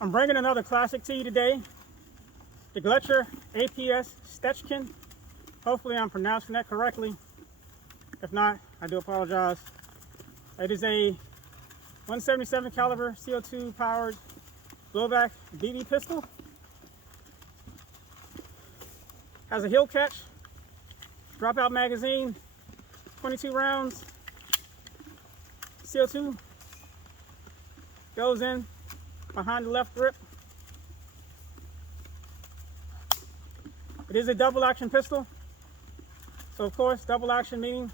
I'm bringing another classic to you today, the Gletcher APS Stechkin. Hopefully I'm pronouncing that correctly. If not, I do apologize. It is a 177 caliber CO2 powered blowback BB pistol. Has a hill catch, dropout magazine, 22 rounds. CO2 goes in behind the left grip. It is a double action pistol. So of course, double action meaning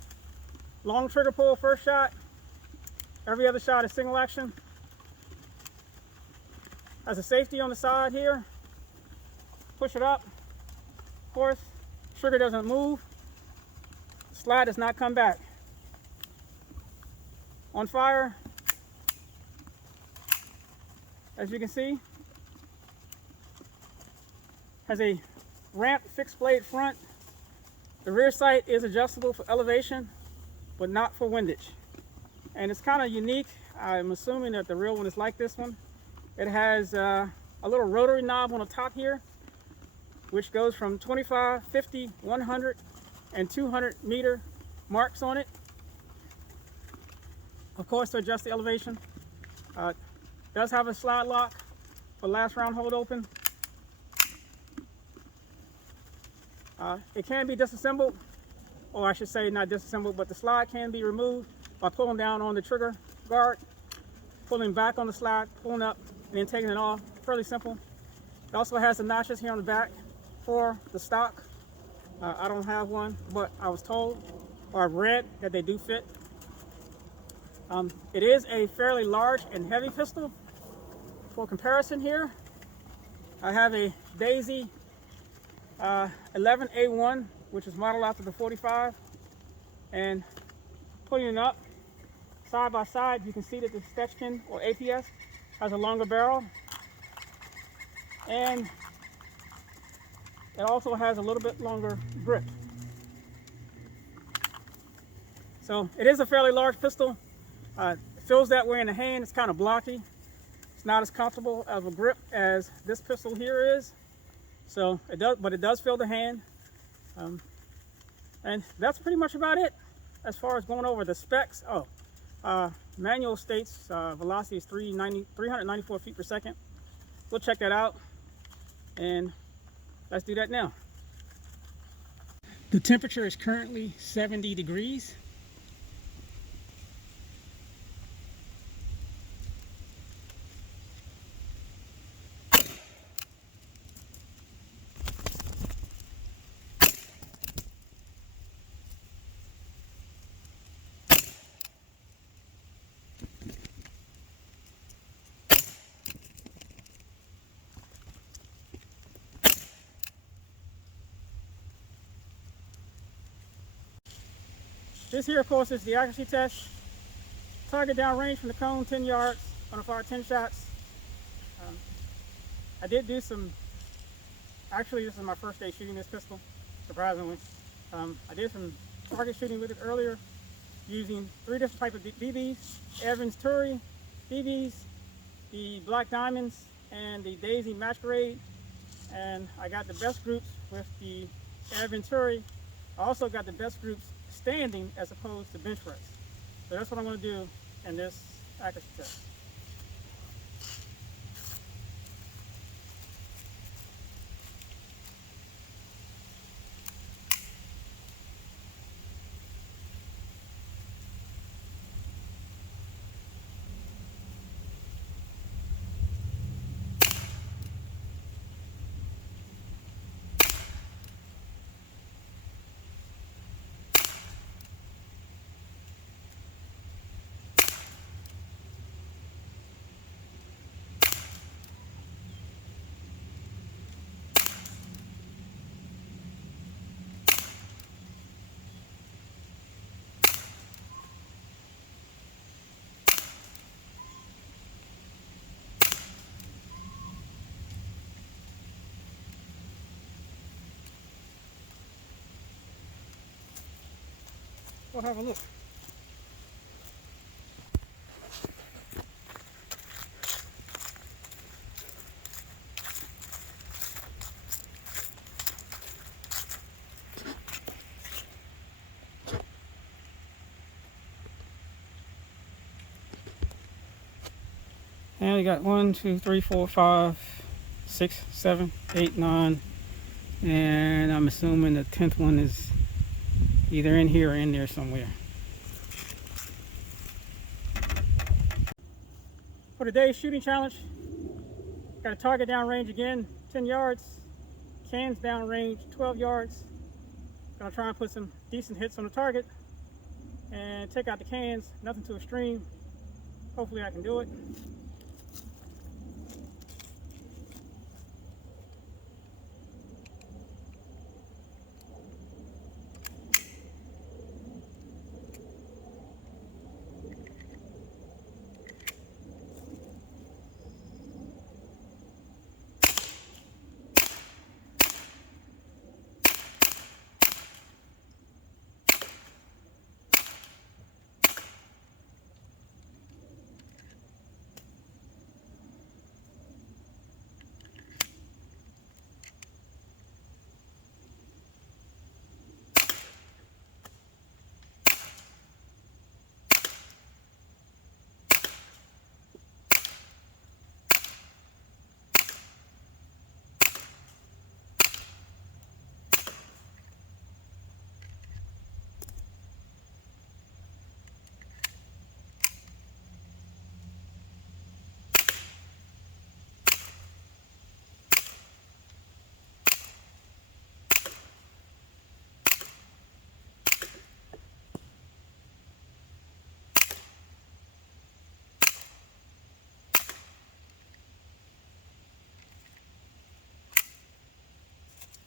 long trigger pull first shot. Every other shot is single action. Has a safety on the side here. Push it up. Of course, trigger doesn't move. The slide does not come back. On fire, as you can see, has a ramp fixed blade front. The rear sight is adjustable for elevation, but not for windage. And it's kind of unique. I'm assuming that the real one is like this one. It has a little rotary knob on the top here, which goes from 25, 50, 100, and 200 meter marks on it. Of course, to adjust the elevation. Does have a slide lock for last round hold open. It can be disassembled, or I should say not disassembled, but the slide can be removed by pulling down on the trigger guard, pulling back on the slide, pulling up, and then taking it off. Fairly simple. It also has the notches here on the back for the stock. I don't have one, but I was told, or I've read, that they do fit. It is a fairly large and heavy pistol. For comparison here, I have a Daisy 11A1, which is modeled after the 45, and putting it up side by side, you can see that the Stechkin or APS has a longer barrel, and it also has a little bit longer grip. So it is a fairly large pistol. It feels that way in the hand. It's kind of blocky. It's not as comfortable of a grip as this pistol here is. So it does, but it does feel the hand. And that's pretty much about it as far as going over the specs. Manual states velocity is 394 feet per second. We'll check that out, and let's do that now. The temperature is currently 70 degrees. This here, of course, is the accuracy test. Target down range from the cone, 10 yards. Gonna fire 10 shots. I did do some, actually this is my first day shooting this pistol, surprisingly. I did some target shooting with it earlier using 3 different types of BBs, Evans Turi BBs, the Black Diamonds, and the Daisy Masquerade. And I got the best groups with the Evans Turi. I also got the best groups standing as opposed to bench press. So that's what I'm going to do in this accuracy test. We'll have a look. And we got 1, 2, 3, 4, 5, 6, 7, 8, 9, and I'm assuming the 10th one is either in here or in there somewhere. For today's shooting challenge, got a target downrange again, 10 yards, cans downrange, 12 yards. Gonna try and put some decent hits on the target and take out the cans, nothing too extreme. Hopefully I can do it.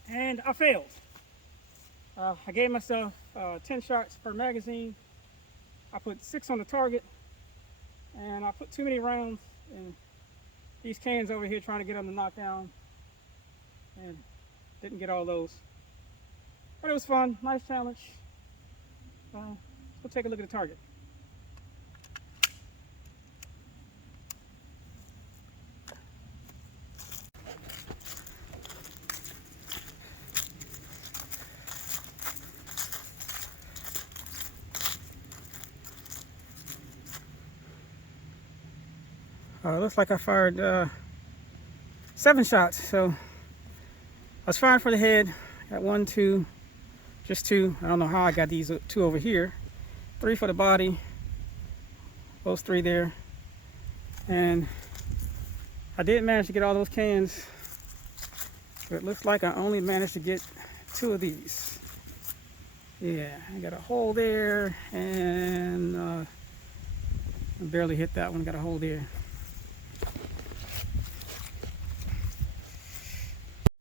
And I failed. I gave myself 10 shots per magazine. I put 6 on the target, and I put too many rounds in these cans over here trying to get them to knock down, and didn't get all those. But it was fun, nice challenge. Let's go take a look at the target. Looks like I fired 7 shots, so I was firing for the head. Got 1, 2, just 2. I don't know how I got these 2 over here. 3 for the body, those 3 there, and I did manage to get all those cans, but it looks like I only managed to get 2 of these. Yeah, I got a hole there, and I barely hit that one. Got a hole there.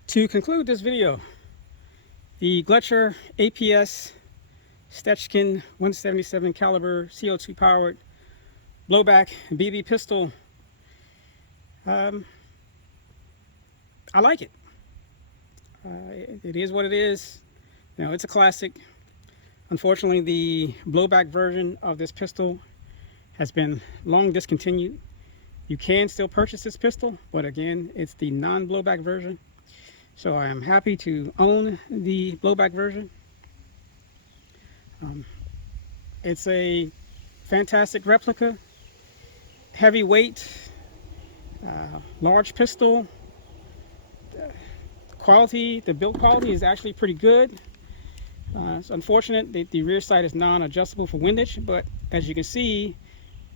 To conclude this video, the Gletcher APS Stechkin 177 caliber CO2 powered blowback BB pistol, I like it. It is what it is. You know, it's a classic. Unfortunately, the blowback version of this pistol has been long discontinued. You can still purchase this pistol, but again, it's the non-blowback version. So I am happy to own the blowback version. It's a fantastic replica, heavyweight, large pistol. Quality, the build quality is actually pretty good. It's unfortunate that the rear sight is non-adjustable for windage, but as you can see,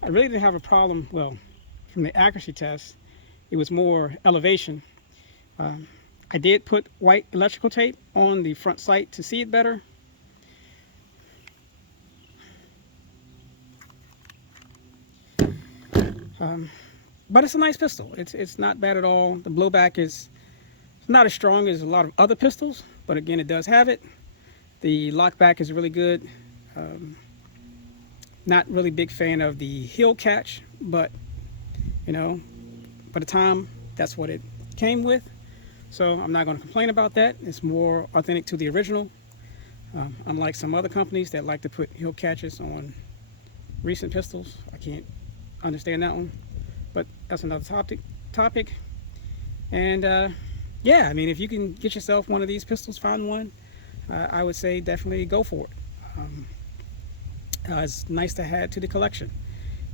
I really didn't have a problem. Well, from the accuracy test, it was more elevation. I did put white electrical tape on the front sight to see it better. But it's a nice pistol. It's not bad at all. The blowback is not as strong as a lot of other pistols, but again, it does have it. The lockback is really good. Not really big fan of the heel catch, but you know, by the time, that's what it came with. So I'm not going to complain about that. It's more authentic to the original. Unlike some other companies that like to put heel catches on recent pistols. I can't understand that one, but that's another topic. And yeah, I mean, if you can get yourself one of these pistols, find one, I would say definitely go for it. It's nice to add to the collection.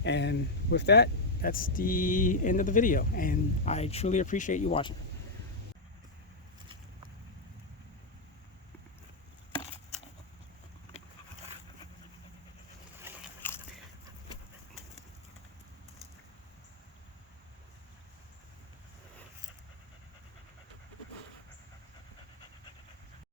And with that, that's the end of the video, and I truly appreciate you watching.